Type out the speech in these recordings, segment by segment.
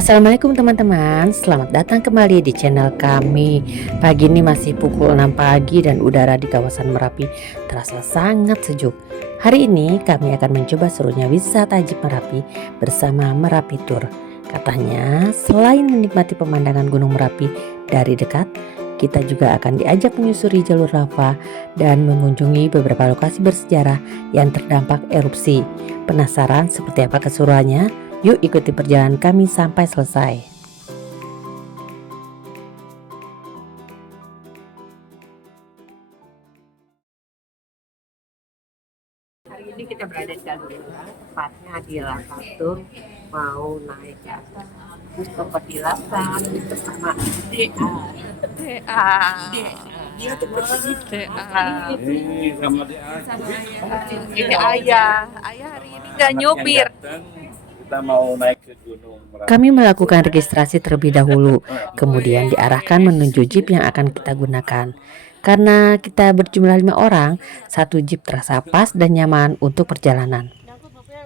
Assalamualaikum teman-teman, selamat datang kembali di channel kami. Pagi ini masih pukul 6 pagi dan udara di kawasan Merapi terasa sangat sejuk. Hari ini kami akan mencoba serunya wisata Jeep Merapi bersama Merapi Tour. Katanya selain menikmati pemandangan Gunung Merapi dari dekat, kita juga akan diajak menyusuri jalur lava dan mengunjungi beberapa lokasi bersejarah yang terdampak erupsi. Penasaran seperti apa keseruannya? Yuk ikuti perjalanan kami sampai selesai. Hari ini kita berada di Galungga, tepatnya di Lakatur, mau naik ke atas bus kepetilasan bersama DA. Dia tuh pergi DA. Sama dia. Ini ayah hari ini nggak nyopir. Kita mau naik ke Gunung Merapi. Kami melakukan registrasi terlebih dahulu, kemudian diarahkan menuju jeep yang akan kita gunakan. Karena kita berjumlah 5 orang, satu jeep terasa pas dan nyaman untuk perjalanan.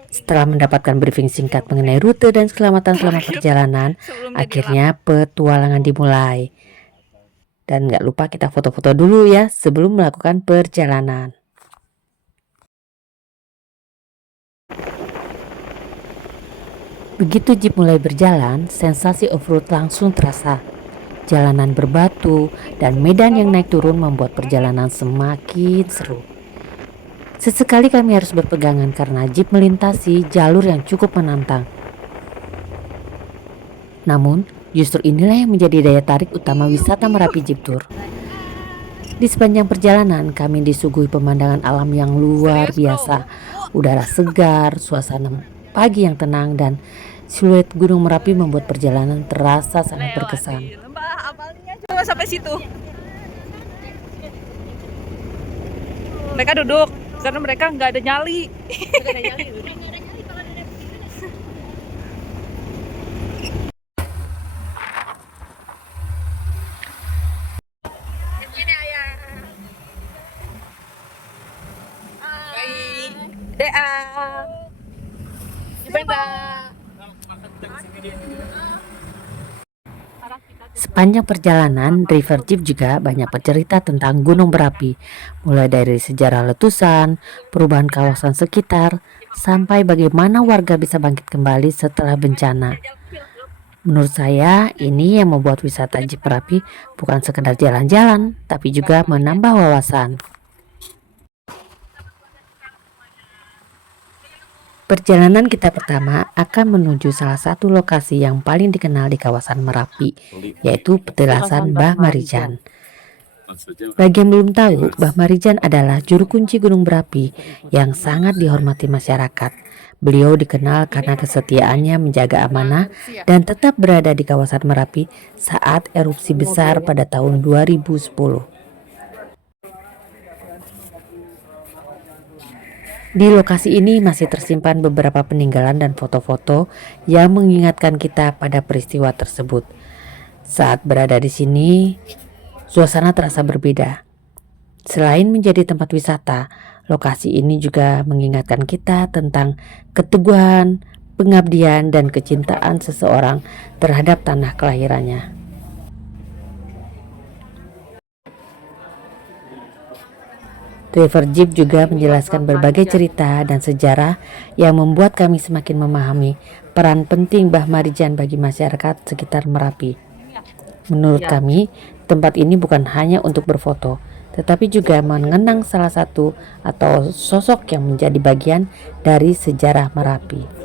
Setelah mendapatkan briefing singkat mengenai rute dan keselamatan selama perjalanan, akhirnya petualangan dimulai. Dan gak lupa kita foto-foto dulu ya sebelum melakukan perjalanan. Begitu jeep mulai berjalan, sensasi off-road langsung terasa. Jalanan berbatu dan medan yang naik turun membuat perjalanan semakin seru. Sesekali kami harus berpegangan karena jeep melintasi jalur yang cukup menantang. Namun, justru inilah yang menjadi daya tarik utama wisata Merapi Jeep Tour. Di sepanjang perjalanan kami disuguhi pemandangan alam yang luar biasa. Udara segar, suasana pagi yang tenang, dan siluet Gunung Merapi membuat perjalanan terasa sangat berkesan. Coba sampai situ. Mereka duduk karena mereka nggak ada nyali. Ini ayah. Baik. DA. Gimana? Sepanjang perjalanan, driver jeep juga banyak bercerita tentang Gunung Merapi, mulai dari sejarah letusan, perubahan kawasan sekitar, sampai bagaimana warga bisa bangkit kembali setelah bencana. Menurut saya, ini yang membuat wisata Jeep Merapi bukan sekedar jalan-jalan, tapi juga menambah wawasan. Perjalanan kita pertama akan menuju salah satu lokasi yang paling dikenal di kawasan Merapi, yaitu petilasan Mbah Marijan. Bagi yang belum tahu, Mbah Marijan adalah juru kunci Gunung Merapi yang sangat dihormati masyarakat. Beliau dikenal karena kesetiaannya menjaga amanah dan tetap berada di kawasan Merapi saat erupsi besar pada tahun 2010. Di lokasi ini masih tersimpan beberapa peninggalan dan foto-foto yang mengingatkan kita pada peristiwa tersebut. Saat berada di sini, suasana terasa berbeda. Selain menjadi tempat wisata, lokasi ini juga mengingatkan kita tentang keteguhan, pengabdian, dan kecintaan seseorang terhadap tanah kelahirannya. Driver jeep juga menjelaskan berbagai cerita dan sejarah yang membuat kami semakin memahami peran penting Mbah Marijan bagi masyarakat sekitar Merapi. Menurut kami, tempat ini bukan hanya untuk berfoto, tetapi juga mengenang salah satu atau sosok yang menjadi bagian dari sejarah Merapi.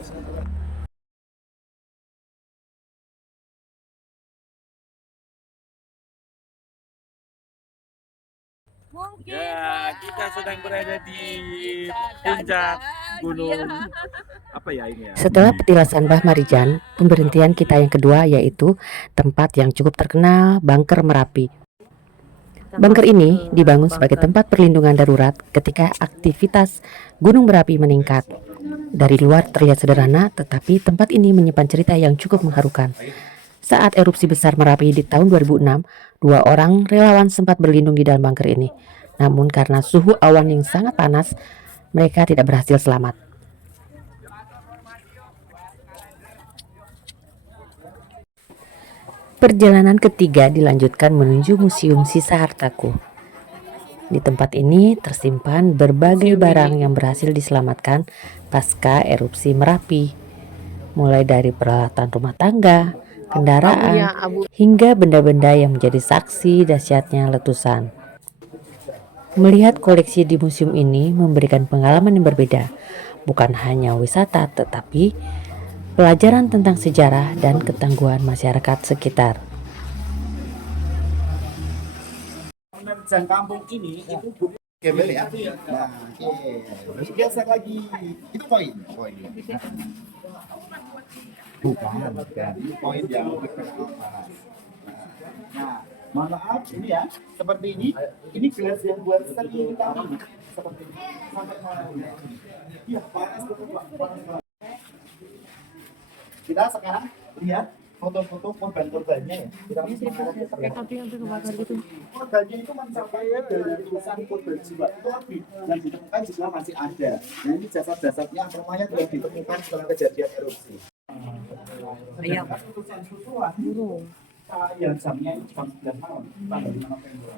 Ya, kita sedang berada di puncak gunung apa ya ini ya? Setelah petilasan Mbah Marijan, pemberhentian kita yang kedua yaitu tempat yang cukup terkenal, Bunker Merapi. Bunker ini dibangun sebagai tempat perlindungan darurat ketika aktivitas Gunung Merapi meningkat. Dari luar terlihat sederhana, tetapi tempat ini menyimpan cerita yang cukup mengharukan. Saat erupsi besar Merapi di tahun 2006, 2 orang relawan sempat berlindung di dalam bunker ini. Namun karena suhu awan yang sangat panas, mereka tidak berhasil selamat. Perjalanan ketiga dilanjutkan menuju Museum Sisa Hartaku. Di tempat ini tersimpan berbagai barang yang berhasil diselamatkan pasca erupsi Merapi, mulai dari peralatan rumah tangga, kendaraan, hingga benda-benda yang menjadi saksi dahsyatnya letusan. Melihat koleksi di museum ini memberikan pengalaman yang berbeda, bukan hanya wisata tetapi pelajaran tentang sejarah dan ketangguhan masyarakat sekitar. Dan kampung ini itu gembel ya. Nah, oke. Biasa lagi. Itu koin. Bukan. Ini koin yang Nah, mohon maaf ini ya, seperti ini. Ini gelas yang buat sering tamu. Seperti ini. Sampai malam. Iya, panas betul, Pak. Kita sekarang lihat foto-foto korban-korbannya ya. Kita pakai topi yang terbakar gitu. Korbannya itu mencapai dari tulisan korban jiwa itu lebih dan ditemukan juga masih ada. Nah ini jasad-jasadnya semuanya telah ditemukan setelah kejadian erupsi. Ayam. Tulisan susuan burung. Ya jamnya itu jam 9 malam, tanggal 5 November.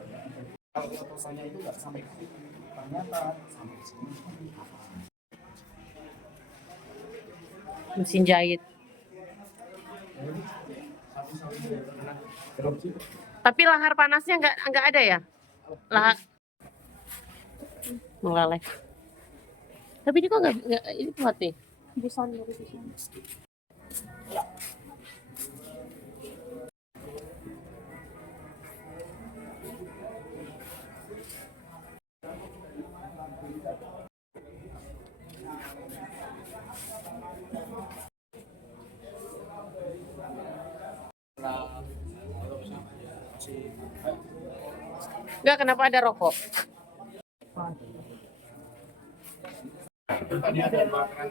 Kalau letusannya itu nggak sampai ke situ, ternyata sampai ke sini. Mesin jahit. Tapi lahar panasnya nggak ada ya? Lahar meleleh. Tapi ini kok nggak ini kuat nih? Busan dari busan. Enggak, kenapa ada rokok?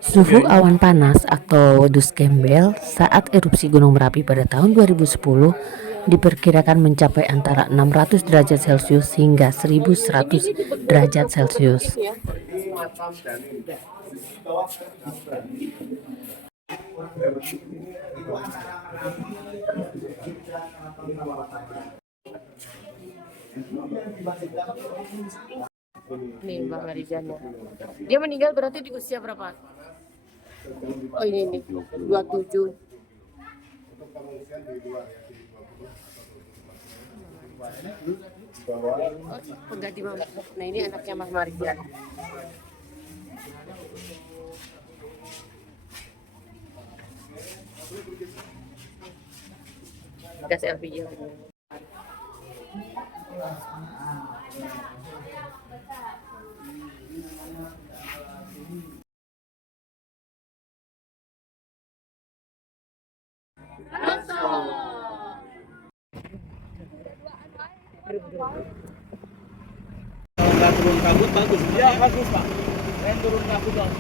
Suhu awan panas atau dus gembel saat erupsi Gunung Merapi pada tahun 2010 diperkirakan mencapai antara 600 derajat Celcius hingga 1100 derajat Celcius. Nih Mbak Marijana. Dia meninggal berarti di usia berapa? Oh ini 27. Oh, pengganti mama. Nah ini anaknya Mas Marijana. Gas LPG. Nggak turun kabut bagus. Ya bagus Pak. Keren turun kabut dong.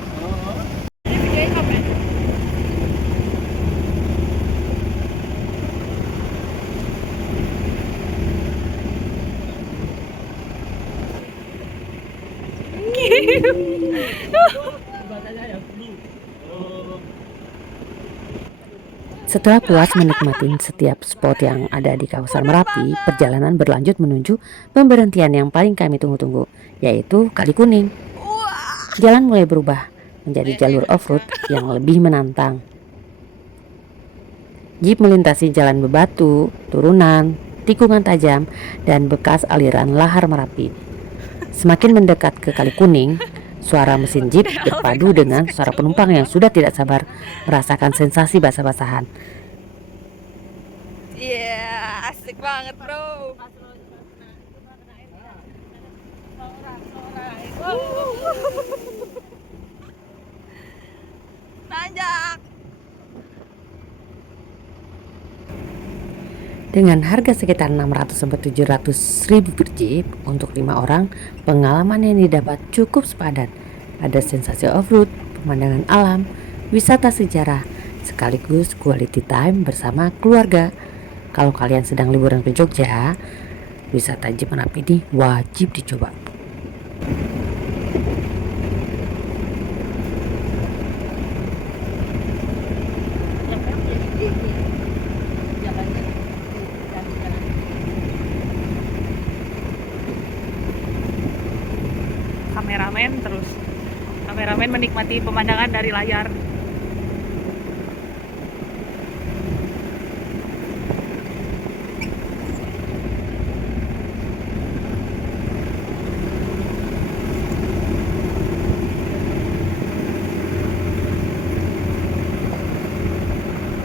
Setelah puas menikmati setiap spot yang ada di kawasan Merapi, perjalanan berlanjut menuju pemberhentian yang paling kami tunggu-tunggu, yaitu Kali Kuning. Jalan mulai berubah menjadi jalur off-road yang lebih menantang. Jeep melintasi jalan bebatu, turunan, tikungan tajam, dan bekas aliran lahar Merapi. Semakin mendekat ke Kali Kuning, suara mesin jeep berpadu dengan suara penumpang yang sudah tidak sabar merasakan sensasi basah-basahan. Iya, asik banget bro. Nanjak. Dengan harga sekitar 600-700 ribu per jeep untuk 5 orang, pengalaman yang didapat cukup sepadan. Ada sensasi off-road, pemandangan alam, wisata sejarah, sekaligus quality time bersama keluarga. Kalau kalian sedang liburan ke Jogja, wisata Jeep Merapi ini wajib dicoba. kameramen menikmati pemandangan dari layar.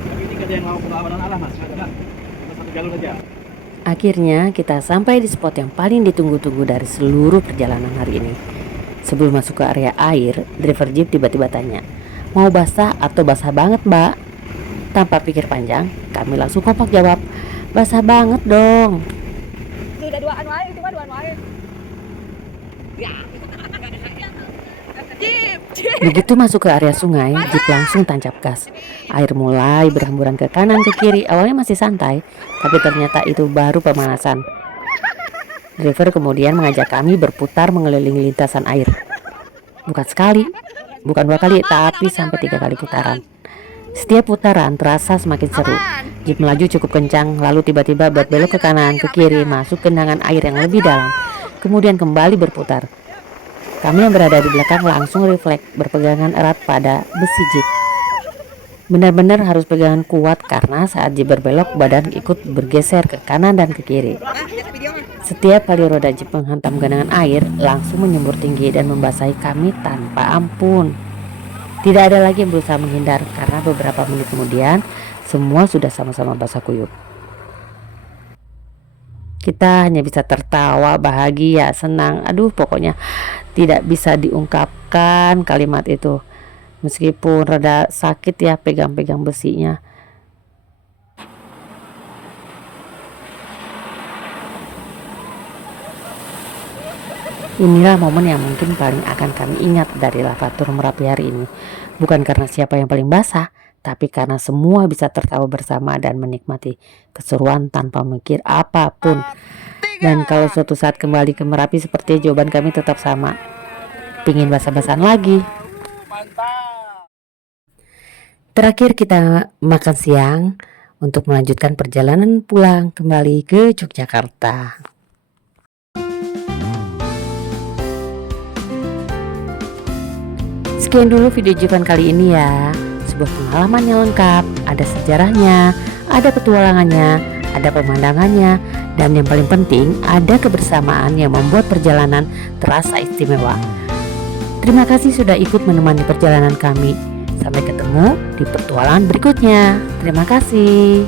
Tapi ini ada yang mau perlawanan alam mas, ada satu jalur aja. Akhirnya kita sampai di spot yang paling ditunggu-tunggu dari seluruh perjalanan hari ini. Sebelum masuk ke area air, driver jeep tiba-tiba tanya, "Mau basah atau basah banget, Mbak?" Tanpa pikir panjang, kami langsung kompak jawab, "Basah banget dong." Sudah 2 air, cuma 2 air. Ya. Jeep. Begitu masuk ke area sungai, jeep langsung tancap gas. Air mulai berhamburan ke kanan ke kiri. Awalnya masih santai, tapi ternyata itu baru pemanasan. Driver kemudian mengajak kami berputar mengelilingi lintasan air. Bukan sekali, bukan 2 kali, tapi sampai 3 kali putaran. Setiap putaran terasa semakin seru. Jeep melaju cukup kencang, lalu tiba-tiba berbelok ke kanan, ke kiri, masuk genangan air yang lebih dalam. Kemudian kembali berputar. Kami yang berada di belakang langsung refleks berpegangan erat pada besi jeep. Benar-benar harus pegangan kuat karena saat jeep berbelok badan ikut bergeser ke kanan dan ke kiri. Setiap kali roda jeep menghantam genangan air langsung menyembur tinggi dan membasahi kami tanpa ampun. Tidak ada lagi yang berusaha menghindar karena beberapa menit kemudian semua sudah sama-sama basah kuyup. Kita hanya bisa tertawa, bahagia, senang. Aduh, pokoknya tidak bisa diungkapkan kalimat itu. Meskipun rada sakit ya pegang-pegang besinya. Inilah momen yang mungkin paling akan kami ingat dari Lavatur Merapi hari ini. Bukan karena siapa yang paling basah, tapi karena semua bisa tertawa bersama dan menikmati keseruan tanpa mikir apapun. Dan kalau suatu saat kembali ke Merapi, seperti jawaban kami tetap sama. Pingin basah-basahan lagi. Terakhir kita makan siang untuk melanjutkan perjalanan pulang kembali ke Yogyakarta. Sekian dulu video Jivan kali ini ya. Sebuah pengalaman yang lengkap, ada sejarahnya, ada petualangannya, ada pemandangannya, dan yang paling penting ada kebersamaan yang membuat perjalanan terasa istimewa. Terima kasih sudah ikut menemani perjalanan kami. Sampai ketemu di petualangan berikutnya. Terima kasih.